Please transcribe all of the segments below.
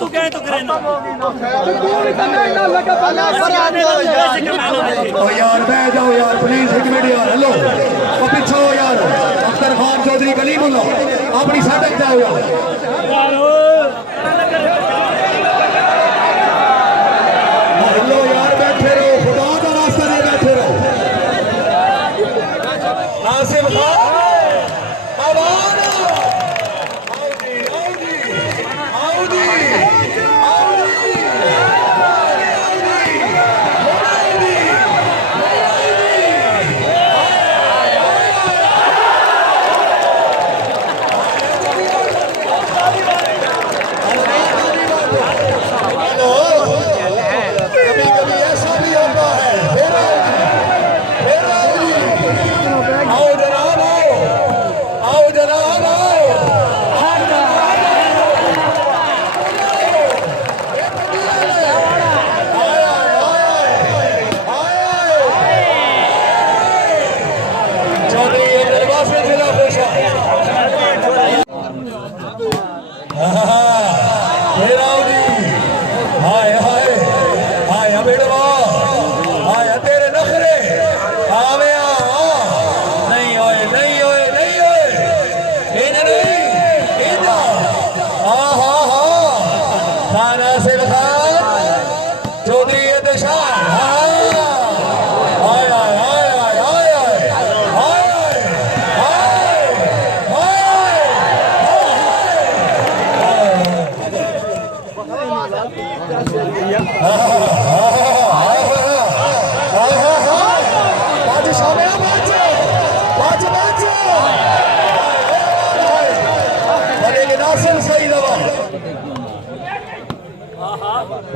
तू क्या तो करे ना यार बैठ जाओ यार प्लीज एक मिनट यार हेलो वो पीछे हो यार अख्तर खान चौधरी कलीमुल्लाह अपनी सड़क जाओ यार हेलो यार बैठे रहो खुदा का रास्ता नहीं बैठे रहो नासिर खान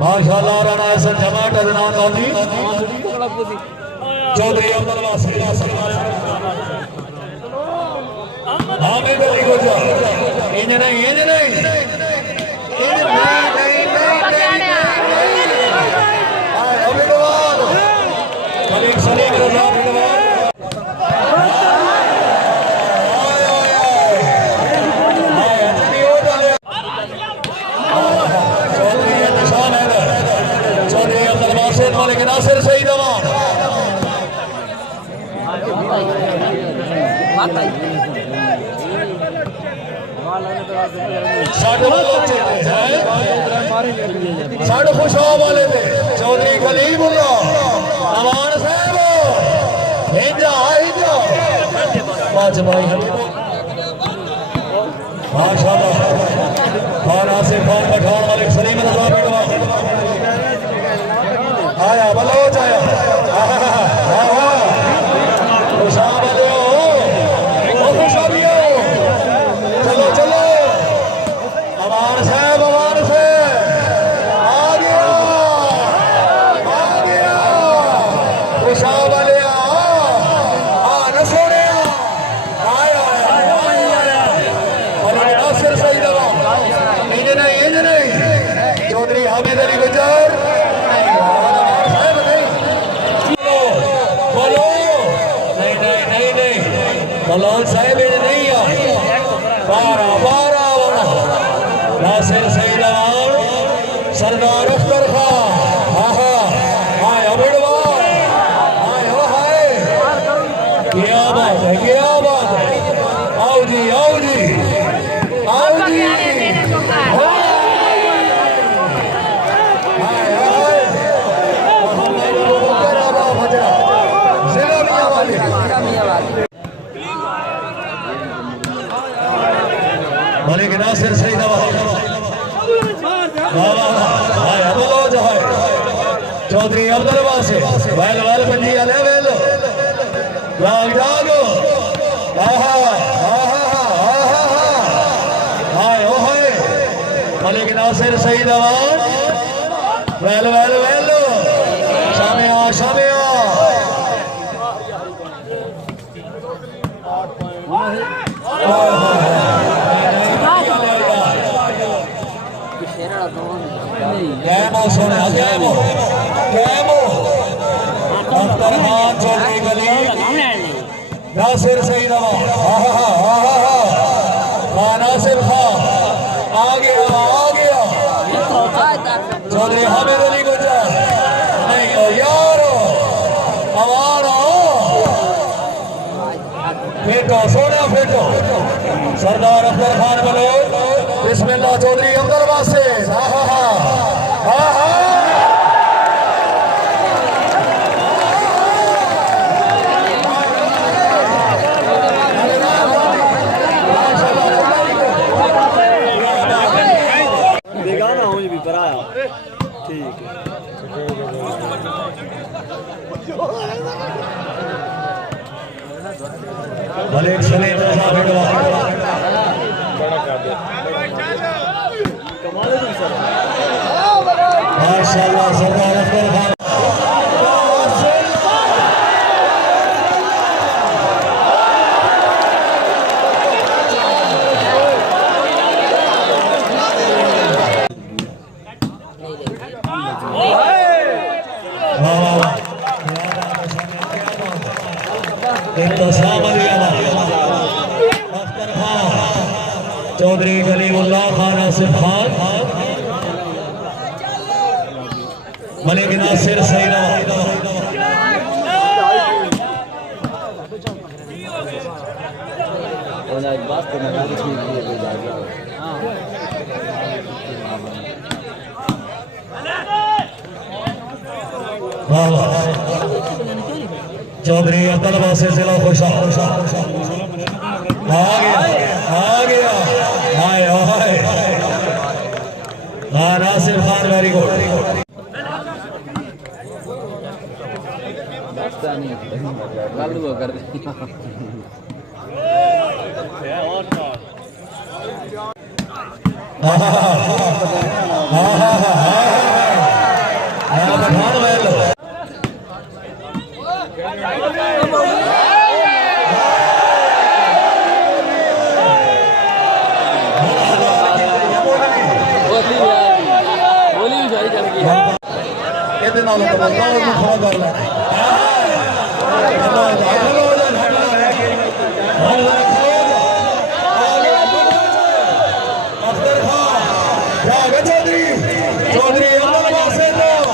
माशाअल्लाह राणा हसन जमात अदनान गांधी चौधरी अब्दुल वासिफ हामिद अली गुजर इन्हें नहीं खलील सलीम रजा नासिर सईद अवान साढ़े खुशहाल वाले थे चौधरी कलीमुल्लाह अवान साहब हिंजा भाई माशाअल्लाह खान आसिफ खान पठान मलिक सलीम रजा बेटवा आया बलोच आया चलो चलो अवान साहब अवान से आ गया खुशाब लिया न सोने आया नासिर सईद नहीं चौधरी हामिद अली गुजर मौलान साहब नहीं बारा नासिर सईद अवान सरदार अख्तर खान क्या बात है आओ जी मलिक नासिर सईद अवान चौधरी अब्दुल वासिफ वेल पंजी आले वेल लाग जागो मलिक नासिर सईद अवान वेल शामिया अख्तर खान चौधरी नासिर सईद अवान खान आसिफ खान आ गया फेटो सोने फेटो सरदार अफजल खान बलोच बिस्मिल्लाह चौधरी अब्दुल वासिफ बेगाना हो भी पराया ठीक है मलिक सलीम रजा भिड़वा माशाअल्लाह सरदार अफजल खान चौधरी कलीमुल्लाह खान आसिफ खान मलिक नासिर सईदा चौधरी अब्दुल वासिफ जिला खुशा आ गया हाय हाय हाँ नासिर खान वेरी गुड चौधरी अब्दुल वासिफ